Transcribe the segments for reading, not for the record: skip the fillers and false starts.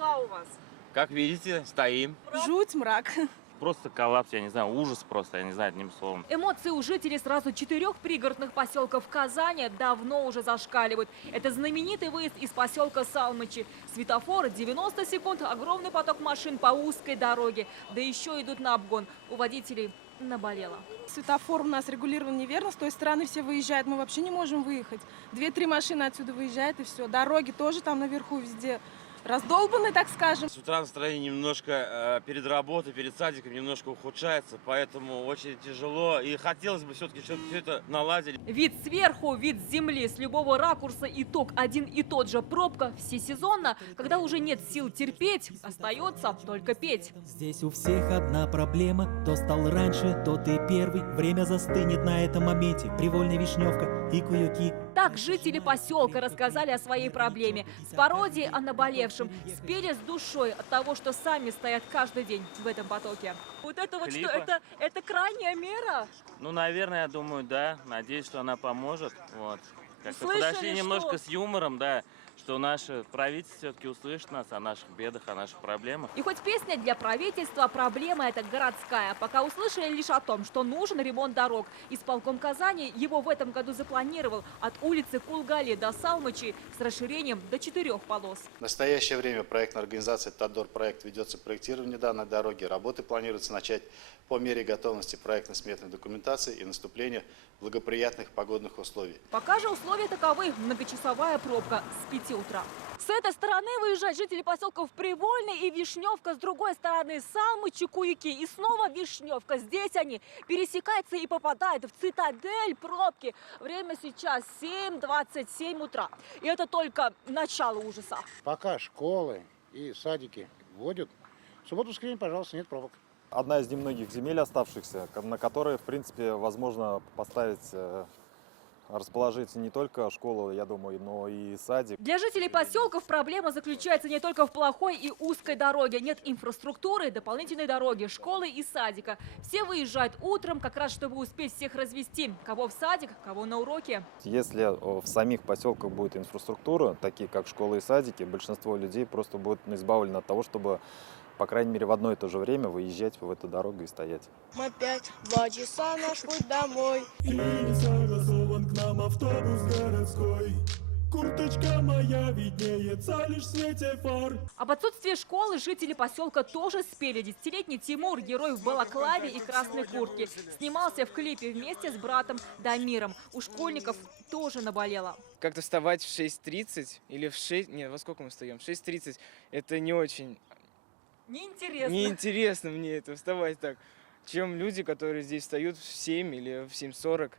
дела у вас? Как видите, стоим. Жуть, мрак. Просто коллапс, я не знаю, ужас просто, я не знаю, одним словом. Эмоции у жителей сразу 4 пригородных поселков Казани давно уже зашкаливают. Это знаменитый выезд из поселка Салмычи. Светофор 90 секунд, огромный поток машин по узкой дороге. Да еще идут на обгон. У водителей наболело. Светофор у нас регулирован неверно, с той стороны все выезжают, мы вообще не можем выехать. 2-3 машины отсюда выезжают и все. Дороги тоже там наверху везде раздолбаны, так скажем. С утра настроение немножко перед работой, перед садиком немножко ухудшается, поэтому очень тяжело. И хотелось бы все-таки, чтобы все это наладили. Вид сверху, вид с земли, с любого ракурса итог один и тот же. Пробка всесезонно, когда уже нет сил терпеть, остается только петь. Здесь у всех одна проблема. Кто стал раньше, тот и первый. Время застынет на этом моменте. Привольная Вишневка и Куюки. Так жители поселка рассказали о своей проблеме. С пародией о наболевшем. Спели с душой от того, что сами стоят каждый день в этом потоке. Вот это вот Клипы. что? Это крайняя мера? Ну, наверное, я думаю, да. Надеюсь, что она поможет. Вот. Как-то Слышали, подошли немножко что? с юмором, да, что наше правительство все-таки услышит нас о наших бедах, о наших проблемах. И хоть песня для правительства, проблема эта городская. Пока услышали лишь о том, что нужен ремонт дорог. Исполком Казани его в этом году запланировал от улицы Кулгали до Салмычи с расширением до 4 полос. В настоящее время проектная организация «Тадор проект» ведется проектирование данной дороги. Работы планируется начать по мере готовности проектно-сметной документации и наступления благоприятных погодных условий. Пока же условия таковы. Многочасовая пробка с 5 утра. С этой стороны выезжают жители поселков Привольный и Вишневка. С другой стороны Салмычи, Куюки и снова Вишневка. Здесь они пересекаются и попадают в цитадель пробки. Время сейчас 7:27 утра. И это только начало ужаса. Пока школы и садики вводят, в субботу-воскресенье, пожалуйста, нет пробок. Одна из немногих земель оставшихся, на которые, в принципе, возможно поставить, расположить не только школу, я думаю, но и садик. Для жителей поселков проблема заключается не только в плохой и узкой дороге. Нет инфраструктуры, дополнительной дороги, школы и садика. Все выезжают утром, как раз чтобы успеть всех развести. Кого в садик, кого на уроки. Если в самих поселках будет инфраструктура, такие как школы и садики, большинство людей просто будут избавлены от того, чтобы, по крайней мере, в одно и то же время выезжать в эту дорогу и стоять. Опять 2 часа наш путь домой. И не согласован к нам автобус городской. Курточка моя виднеется лишь в свете фар. Об отсутствии школы жители поселка тоже спели. 10-летний Тимур, герой в балаклаве и красной куртке, снимался в клипе вместе с братом Дамиром. У школьников тоже наболело. Как-то вставать в 6:30 или в 6... Нет, во сколько мы встаем? В 6:30. Это не очень... Неинтересно. Неинтересно мне это, вставать так. Чем люди, которые здесь встают в 7 или в 7:40.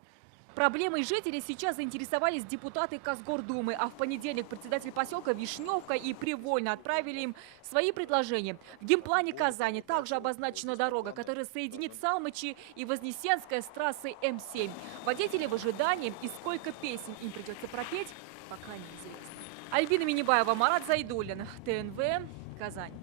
Проблемой жителей сейчас заинтересовались депутаты Казгордумы, а в понедельник председатель поселка Вишневка и Привольно отправили им свои предложения. В генплане Казани также обозначена дорога, которая соединит Салмычи и Вознесенское с трассой М7. Водители в ожидании, и сколько песен им придется пропеть, пока неизвестно. Альбина Минибаева, Марат Зайдуллин, ТНВ, Казань.